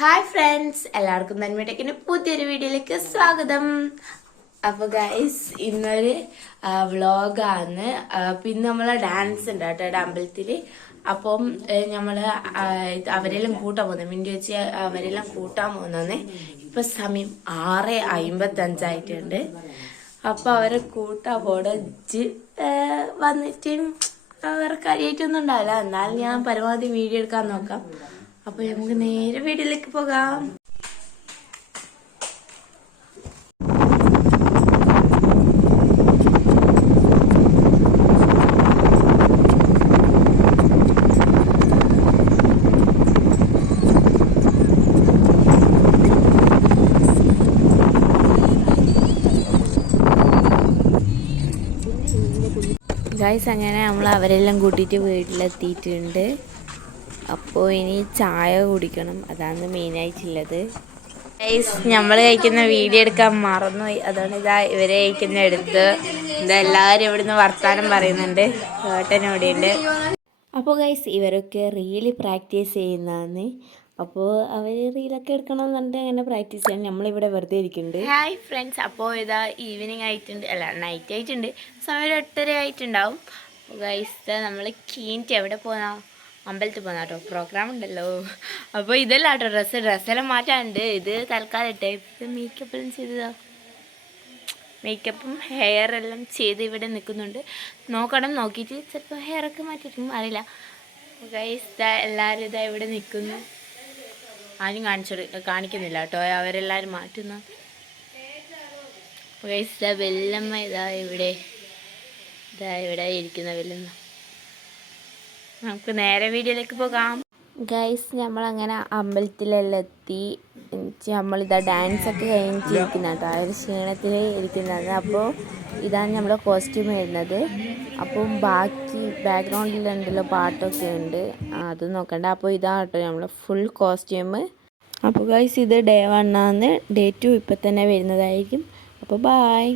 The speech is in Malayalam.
ഹായ് ഫ്രണ്ട്സ്, എല്ലാവർക്കും നന്മയുടെക്കിന്റെ പുതിയൊരു വീഡിയോയിലേക്ക് സ്വാഗതം. അപ്പൊ ഗൈസ്, ഇന്നൊരു വ്ളോഗാണ്. പിന്നെ നമ്മളെ ഡാൻസ് ഉണ്ട് കേട്ടോ അമ്പലത്തില്. അപ്പം നമ്മള് അവരെല്ലാം കൂട്ടാൻ പോകുന്നത്, മിണ്ടി വെച്ച് അവരെല്ലാം കൂട്ടാൻ പോകുന്നേ. ഇപ്പൊ സമയം 6:55 അപ്പൊ അവരെ കൂട്ടാൻ പോടച്ച് വന്നിട്ട് വേറെ കാര്യമായിട്ടൊന്നും ഉണ്ടാവില്ല. എന്നാലും ഞാൻ പരമാവധി വീഡിയോ എടുക്കാൻ നോക്കാം. അപ്പൊ നമുക്ക് നേരെ വീട്ടിലേക്ക് പോകാം. ഗൈസ്, അങ്ങനെ നമ്മൾ അവരെല്ലാം കൂട്ടിയിട്ട് വീട്ടിലെത്തിയിട്ടുണ്ട്. അപ്പോൾ ഇനി ചായ കുടിക്കണം, അതാണ് മെയിനായിട്ടുള്ളത്. ഗൈസ്, നമ്മൾ കഴിക്കുന്ന വീഡിയോ എടുക്കാൻ മറന്നുപോയി. അതുകൊണ്ട് ഇതാ ഇവരെ കഴിക്കുന്ന എടുത്ത് ഇതെല്ലാവരും ഇവിടുന്ന് വർത്താനം പറയുന്നുണ്ട്. ഏട്ടൻ ഇവിടെയുണ്ട്. അപ്പോൾ ഗൈസ്, ഇവരൊക്കെ റീല് പ്രാക്ടീസ് ചെയ്യുന്നതാണ്. അപ്പോൾ അവർ റീലൊക്കെ എടുക്കണമെന്നുണ്ട്, അങ്ങനെ പ്രാക്ടീസ് ചെയ്യാൻ നമ്മളിവിടെ വെറുതെ ഇരിക്കുന്നുണ്ട്. ഹായ് ഫ്രണ്ട്സ്, അപ്പോൾ ഇതാ ഈവനിങ് ആയിട്ടുണ്ട്, അല്ല നൈറ്റ് ആയിട്ടുണ്ട്, സമയം 8:30 ആയിട്ടുണ്ടാവും. ഗൈസ്, നമ്മൾ കീനിട്ട് എവിടെ പോകാം? അമ്പലത്തിൽ പോകുന്ന കേട്ടോ, പ്രോഗ്രാം ഉണ്ടല്ലോ. അപ്പോൾ ഇതല്ല കേട്ടോ ഡ്രസ്സെല്ലാം മാറ്റാനുണ്ട്. ഇത് തൽക്കാലം ഇട്ടേ. ഇത് മേക്കപ്പെല്ലാം ചെയ്തതാ, മേക്കപ്പും ഹെയറെല്ലാം ചെയ്ത് ഇവിടെ നിൽക്കുന്നുണ്ട്. നോക്കണം, നോക്കിയിട്ട് ചിലപ്പോൾ ഹെയറൊക്കെ മാറ്റിയിട്ടും അറിയില്ല. ഗൈസ്, എല്ലാവരും ഇതാ ഇവിടെ നിൽക്കുന്നു. ആരും കാണിക്കുന്നില്ല കേട്ടോ, അവരെല്ലാവരും മാറ്റുന്നു. ഗൈസ്, വെല്ലമ്മ ഇതാ ഇവിടെ ഇരിക്കുന്ന വെല്ലമ്മ. നമുക്ക് നേരെ വീഡിയോയിലേക്ക് പോകാം. ഗൈസ്, നമ്മളങ്ങനെ അമ്പലത്തിലെല്ലാം എത്തി. നമ്മളിതാ ഡാൻസൊക്കെ കഴിഞ്ഞിട്ടിരിക്കുന്ന കേട്ടോ, ആ ഒരു ക്ഷീണത്തിൽ ഇരിക്കുന്നത്. അപ്പോൾ ഇതാണ് നമ്മുടെ കോസ്റ്റ്യൂം വരുന്നത്. അപ്പം ബാക്കി ബാക്ക്ഗ്രൗണ്ടിലുണ്ടല്ലോ പാട്ടൊക്കെ ഉണ്ട്, അത് നോക്കണ്ട. അപ്പോൾ ഇതാണ് കേട്ടോ നമ്മൾ ഫുൾ കോസ്റ്റ്യൂം. അപ്പോൾ ഗൈസ്, ഇത് Day 1 ആണ്. Day 2 ഇപ്പം തന്നെ വരുന്നതായിരിക്കും. അപ്പോൾ ബൈ.